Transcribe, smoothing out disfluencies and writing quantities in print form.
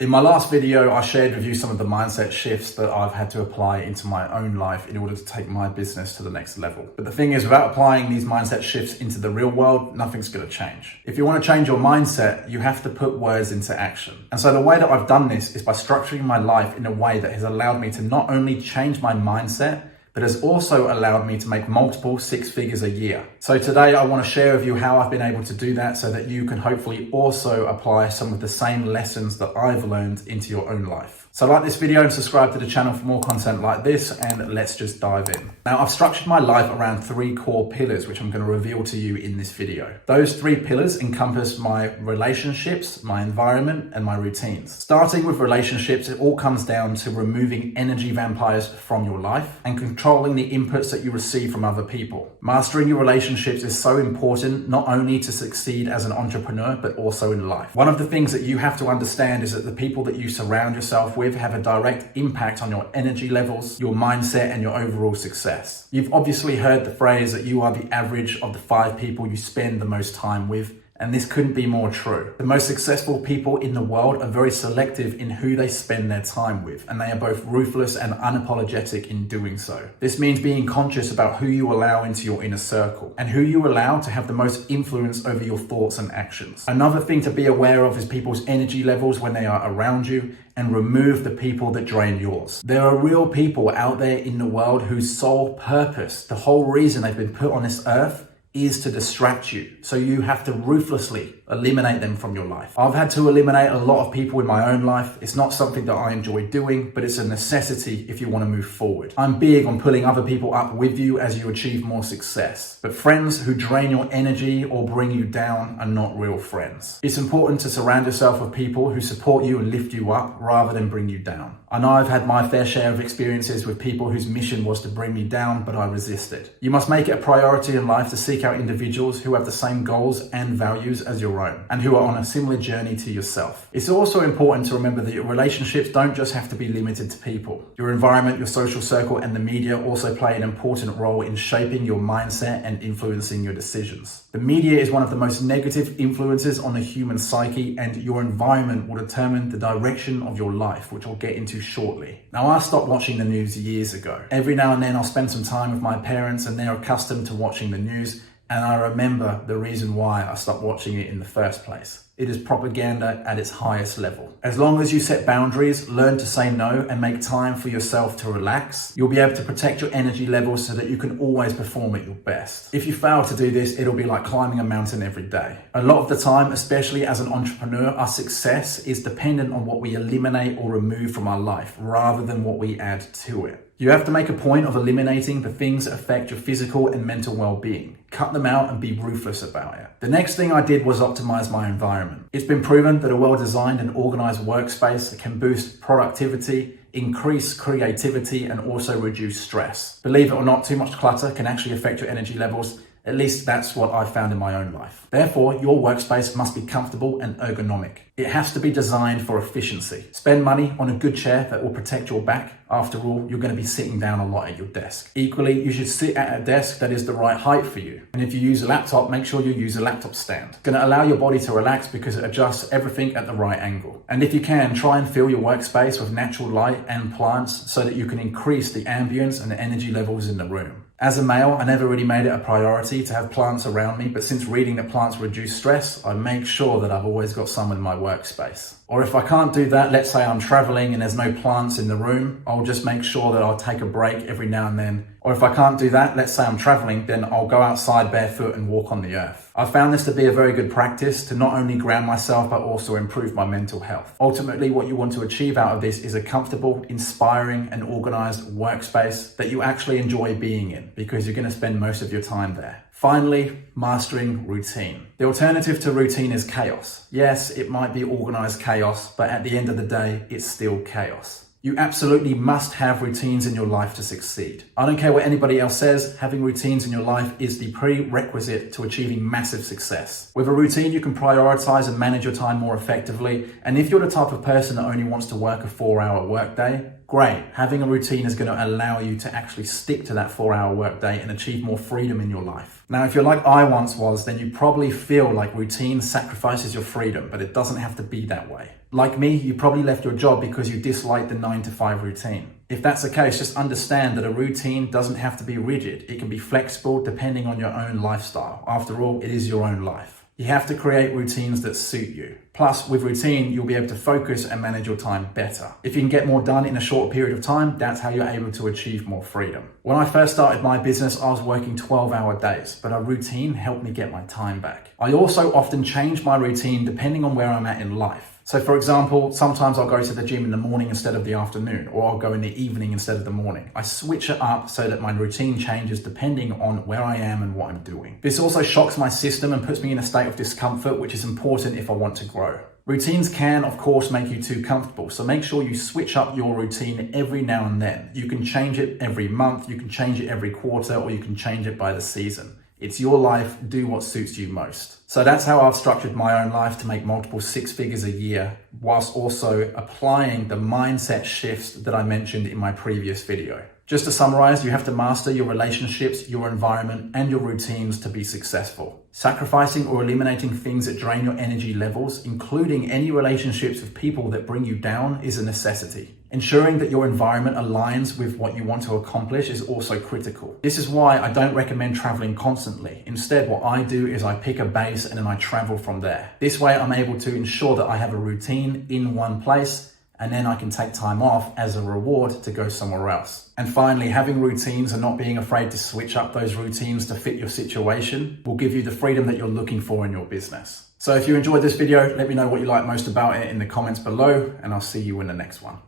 In my last video, I shared with you some of the mindset shifts that I've had to apply into my own life in order to take my business to the next level. But the thing is, without applying these mindset shifts into the real world, nothing's going to change. If you want to change your mindset, you have to put words into action. And so the way that I've done this is by structuring my life in a way that has allowed me to not only change my mindset, but has also allowed me to make multiple six figures a year. So today I want to share with you how I've been able to do that so that you can hopefully also apply some of the same lessons that I've learned into your own life. So like this video and subscribe to the channel for more content like this, and let's just dive in. Now, I've structured my life around three core pillars, which I'm going to reveal to you in this video. Those three pillars encompass my relationships, my environment, and my routines. Starting with relationships, it all comes down to removing energy vampires from your life and controlling the inputs that you receive from other people. Mastering your relationships is so important, not only to succeed as an entrepreneur, but also in life. One of the things that you have to understand is that the people that you surround yourself with have a direct impact on your energy levels, your mindset, and your overall success. You've obviously heard the phrase that you are the average of the 5 people you spend the most time with. And this couldn't be more true. The most successful people in the world are very selective in who they spend their time with, and they are both ruthless and unapologetic in doing so. This means being conscious about who you allow into your inner circle and who you allow to have the most influence over your thoughts and actions. Another thing to be aware of is people's energy levels when they are around you, and remove the people that drain yours. There are real people out there in the world whose sole purpose, the whole reason they've been put on this earth, is to distract you. So you have to ruthlessly eliminate them from your life. I've had to eliminate a lot of people in my own life. It's not something that I enjoy doing, but it's a necessity if you want to move forward. I'm big on pulling other people up with you as you achieve more success. But friends who drain your energy or bring you down are not real friends. It's important to surround yourself with people who support you and lift you up rather than bring you down. I know I've had my fair share of experiences with people whose mission was to bring me down, but I resisted. You must make it a priority in life to seek out individuals who have the same goals and values as your own, and who are on a similar journey to yourself. It's also important to remember that your relationships don't just have to be limited to people. Your environment, your social circle, and the media also play an important role in shaping your mindset and influencing your decisions. The media is one of the most negative influences on the human psyche, and your environment will determine the direction of your life, which I'll get into shortly. Now, I stopped watching the news years ago. Every now and then I'll spend some time with my parents, and they're accustomed to watching the news. And I remember the reason why I stopped watching it in the first place. It is propaganda at its highest level. As long as you set boundaries, learn to say no, and make time for yourself to relax, you'll be able to protect your energy levels so that you can always perform at your best. If you fail to do this, it'll be like climbing a mountain every day. A lot of the time, especially as an entrepreneur, our success is dependent on what we eliminate or remove from our life rather than what we add to it. You have to make a point of eliminating the things that affect your physical and mental well-being. Cut them out and be ruthless about it. The next thing I did was optimize my environment. It's been proven that a well-designed and organized workspace can boost productivity, increase creativity, and also reduce stress. Believe it or not, too much clutter can actually affect your energy levels. At least that's what I've found in my own life. Therefore, your workspace must be comfortable and ergonomic. It has to be designed for efficiency. Spend money on a good chair that will protect your back. After all, you're going to be sitting down a lot at your desk. Equally, you should sit at a desk that is the right height for you. And if you use a laptop, make sure you use a laptop stand. It's going to allow your body to relax because it adjusts everything at the right angle. And if you can, try and fill your workspace with natural light and plants so that you can increase the ambience and the energy levels in the room. As a male, I never really made it a priority to have plants around me, but since reading that plants reduce stress, I make sure that I've always got some in my workspace. Or if I can't do that, let's say I'm traveling and there's no plants in the room, I'll just make sure that I'll take a break every now and then. Or if I can't do that, let's say I'm traveling, then I'll go outside barefoot and walk on the earth. I found this to be a very good practice to not only ground myself, but also improve my mental health. Ultimately, what you want to achieve out of this is a comfortable, inspiring, and organized workspace that you actually enjoy being in, because you're going to spend most of your time there. Finally, mastering routine. The alternative to routine is chaos. Yes, it might be organized chaos, but at the end of the day, it's still chaos. You absolutely must have routines in your life to succeed. I don't care what anybody else says, having routines in your life is the prerequisite to achieving massive success. With a routine, you can prioritize and manage your time more effectively. And if you're the type of person that only wants to work a 4-hour workday, great. Having a routine is going to allow you to actually stick to that 4-hour workday and achieve more freedom in your life. Now, if you're like I once was, then you probably feel like routine sacrifices your freedom, but it doesn't have to be that way. Like me, you probably left your job because you disliked the 9 to 5 routine. If that's the case, just understand that a routine doesn't have to be rigid. It can be flexible depending on your own lifestyle. After all, it is your own life. You have to create routines that suit you. Plus, with routine, you'll be able to focus and manage your time better. If you can get more done in a short period of time, that's how you're able to achieve more freedom. When I first started my business, I was working 12-hour days, but a routine helped me get my time back. I also often change my routine depending on where I'm at in life. So for example, sometimes I'll go to the gym in the morning instead of the afternoon, or I'll go in the evening instead of the morning. I switch it up so that my routine changes depending on where I am and what I'm doing. This also shocks my system and puts me in a state of discomfort, which is important if I want to grow. Routines can, of course, make you too comfortable, so make sure you switch up your routine every now and then. You can change it every month, you can change it every quarter, or you can change it by the season. It's your life, do what suits you most. So that's how I've structured my own life to make multiple 6 figures a year, whilst also applying the mindset shifts that I mentioned in my previous video. Just to summarize, you have to master your relationships, your environment, and your routines to be successful. Sacrificing or eliminating things that drain your energy levels, including any relationships with people that bring you down, is a necessity. Ensuring that your environment aligns with what you want to accomplish is also critical. This is why I don't recommend traveling constantly. Instead, what I do is I pick a base and then I travel from there. This way, I'm able to ensure that I have a routine in one place, and then I can take time off as a reward to go somewhere else. And finally, having routines and not being afraid to switch up those routines to fit your situation will give you the freedom that you're looking for in your business. So if you enjoyed this video, let me know what you like most about it in the comments below, and I'll see you in the next one.